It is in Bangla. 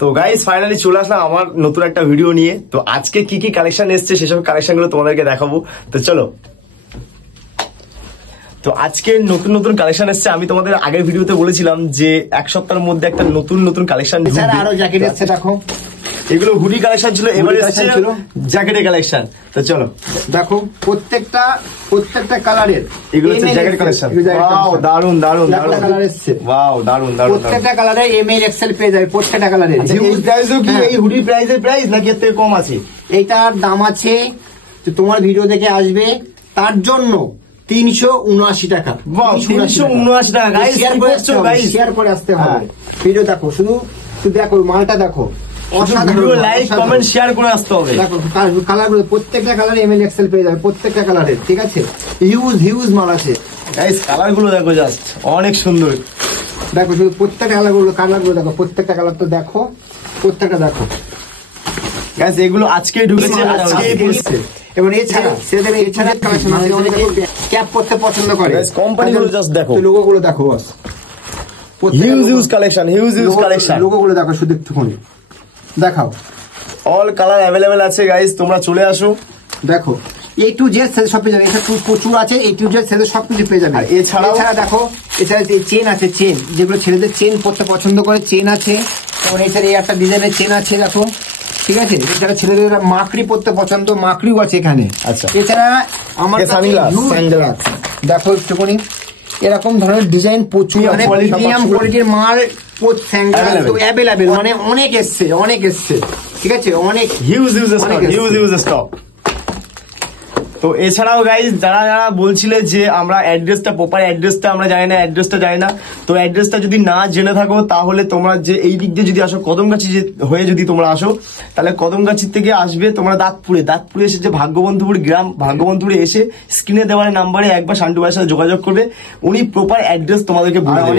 তো গাইস ফাইনালি চলে আসলাম আমার নতুন একটা ভিডিও নিয়ে। তো আজকে কি কি কালেকশন এসছে সেসব কালেকশন গুলো তোমাদেরকে দেখাবো। তো চলো, তো আজকে নতুন নতুন কালেকশন এসছে। আমি তোমাদের আগের ভিডিওতে বলেছিলাম যে এক সপ্তাহের মধ্যে একটা নতুন নতুন কালেকশন আরো জ্যাকেট এসছে, দেখো এগুলো হুডি কালেকশন ছিল, এবারে এসছে জ্যাকেটের কালেকশন। তো চলো দেখো, প্রত্যেকটা কালারের এগুলো হচ্ছে জ্যাকেট কালেকশন। ওয়াও, দারুন দারুন দারুন কালার এসছে। ওয়াও, দারুন দারুন। প্রত্যেকটা কালারে এম এল এক্সেল পেয়ে যাবে, প্রত্যেকটা কালারের। এই প্রাইসও কি এই হুডির প্রাইসের প্রাইস নাকি এর থেকে কম আছে? এইটার দাম আছে, তোমার ভিডিও দেখে আসবে তার জন্য 379 টাকা। 379 টাকা। গাইস শেয়ার করে আসতে হবে। ভিডিও দেখো, শুধু দেখো মালটা দেখো, লাইক কমেন্ট শেয়ার করে আসতে হবে। দেখো কালারগুলো, প্রত্যেকটা কালারে এম এল এক্সেল পেয়ে যাবে, প্রত্যেকটা কালারের। ঠিক আছে, হিউজ মাল আছে। গাইস কালারগুলো দেখো, জাস্ট অনেক সুন্দর। দেখো শুধু প্রত্যেকটা কালারগুলো দেখো, প্রত্যেকটা কালার তো দেখো, প্রত্যেকটা দেখো। গাইস এগুলো আজকে ঢুকেছে, আজকে পড়ছে। এবং এছাড়া কালেকশন আছে, অনেকে ক্যাপ পরতে পছন্দ করে। কোম্পানিগুলো জাস্ট দেখো, লোগোগুলো দেখো, বাস হিউজ কালেকশন, হিউজ কালেকশন। লোগোগুলো দেখো শুধু একটুখানি দেখাও। অল কালার অ্যাভেলেবেল আছে গাইস, তোমরা চলে আসো। দেখো A to Z সাইজ সব পেয়ে যাবে, এটা প্রচুর আছে। A to Z সাইজের সবকিছু পেয়ে যাবে। এছাড়া দেখো, এছাড়া চেন আছে, চেন যেগুলো ছেলেদের চেন পরতে পছন্দ করে, চেন আছে। এবং এছাড়া এই একটা ডিজাইনের চেন আছে, দেখো। ঠিক আছে, এছাড়া ছেলেদের মাকড়ি পরতে পছন্দ, মাকড়িও আছে এখানে। আচ্ছা, এছাড়া আমার সানগ্লাস দেখো একটুখানি, এরকম ধরনের ডিজাইন প্রচুর, মানে প্রিমিয়াম কোয়ালিটির মাল অ্যাভেলেবেল, মানে অনেক এসছে। ঠিক আছে, অনেক হিউজ স্টক। তো এছাড়াও গাইজ যারা বলছিলে যে আমরা অ্যাড্রেসটা, প্রপার অ্যাড্রেসটা আমরা জানি না, তো অ্যাড্রেসটা যদি না জেনে থাকো তাহলে তোমরা যে এই দিক দিয়ে যদি আসো, কদমগাছি হয়ে যদি তোমরা আসো, তাহলে কদমগাছি থেকে আসবে তোমরা দাঁতপুরে এসে যে ভাগ্যবন্ধুপুর গ্রাম, ভাগ্যবন্ধুপুরে এসে স্ক্রিনে দেওয়ার নাম্বারে একবার শান্টু ভাইয়ের সাথে যোগাযোগ করবে, উনি প্রপার অ্যাড্রেস তোমাদেরকে বলে দেবে।